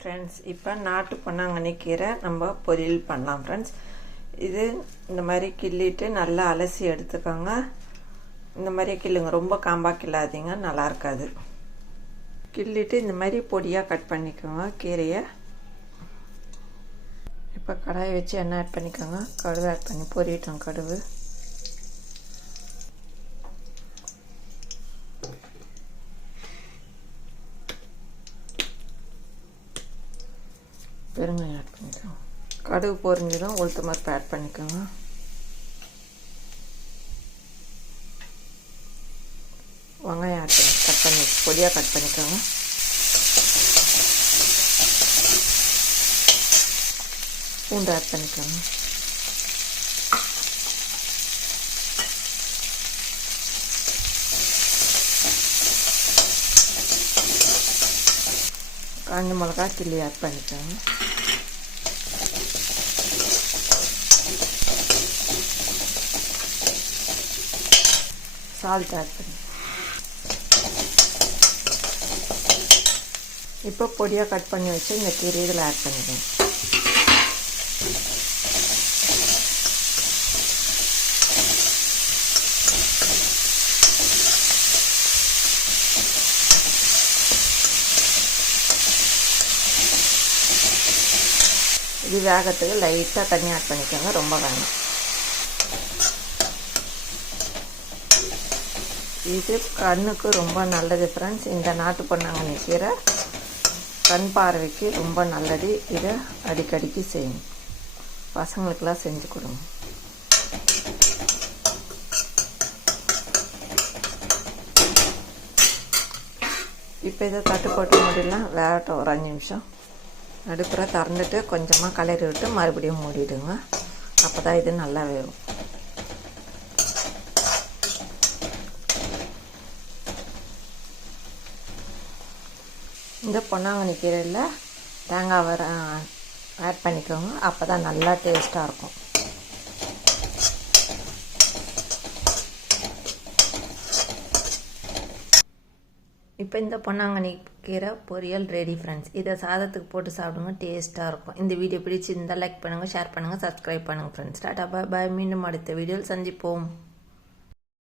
Friends, இப்போ நாட்டு பொன்னாங்கண்ணி கீரை நம்ம பொரியல் பண்ணலாம் ஃப்ரெண்ட்ஸ். இது இந்த மாதிரி கிள்ளிட்டு நல்லா அலசி எடுத்துக்கோங்க. இந்த மாதிரி கிள்ளுங்க, ரொம்ப காம்பாக கிள்ளாதீங்க, நல்லா இருக்காது. கிள்ளிட்டு இந்த மாதிரி பொடியாக கட் பண்ணிக்கோங்க கீரையை. இப்போ கடாயை வச்சு எண்ணெய் ஆட் பண்ணிக்கோங்க. கடுகு ஆட் பண்ணி பொரியட்டும். கடுகு, பெருங்காயம் ஆட் பண்ணிக்கோங்க. கடுகு பொரிஞ்சதும் உளுத்தம் பருப்பு ஆட் பண்ணிக்கோங்க. வெங்காயம் ஆட் பண்ணி கட் பண்ணி பொடியாக கட் பண்ணிக்கோங்க. பூண்டு ஆட் பண்ணிக்கோங்க. காஞ்ச மிளகா கிள்ளி ஆட் பண்ணிக்கோங்க. சால்ட் ஆட் பண்ணி இப்போ பொடியாக கட் பண்ணி வச்சு இந்த கீரை இதில் ஆட் பண்ணிக்கோங்க. இது வேகத்துக்கு லைட்டாக தண்ணி ஆட் பண்ணிக்கோங்க, ரொம்ப வேணும். இது கண்ணுக்கு ரொம்ப நல்லது ஃப்ரெண்ட்ஸ். இந்த நாட்டு பொன்னாங்கண்ணி கீரை கண் பார்வைக்கு ரொம்ப நல்லது. இதை அடிக்கடிக்கு செய்யணும், பசங்களுக்கெல்லாம் செஞ்சு கொடுங்க. இப்போ இதை தட்டு போட்டு மூடிடலாம், வேகட்டும் ஒரு 5 நிமிஷம். அடுப்புற திறந்துட்டு கொஞ்சமாக கலரி விட்டு மறுபடியும் மூடிடுங்க. அப்போ தான் இது நல்லா வேகும். இந்த பொன்னாங்கண்ணி கீரையில் தேங்காய் வர ஆட் பண்ணிக்கோங்க, அப்போ தான் நல்லா டேஸ்ட்டாக இருக்கும். இப்போ இந்த பொன்னாங்கண்ணி கீரை பொரியல் ரெடி ஃப்ரெண்ட்ஸ். இதை சாதத்துக்கு போட்டு சாப்பிடுங்க, டேஸ்ட்டாக இருக்கும். இந்த வீடியோ பிடிச்சி இருந்தால் லைக் பண்ணுங்கள், ஷேர் பண்ணுங்கள், சப்ஸ்கிரைப் பண்ணுங்கள் ஃப்ரெண்ட்ஸ். டாடா பாய் பாய். மீண்டும் அடுத்த வீடியோவில் சந்திப்போம்.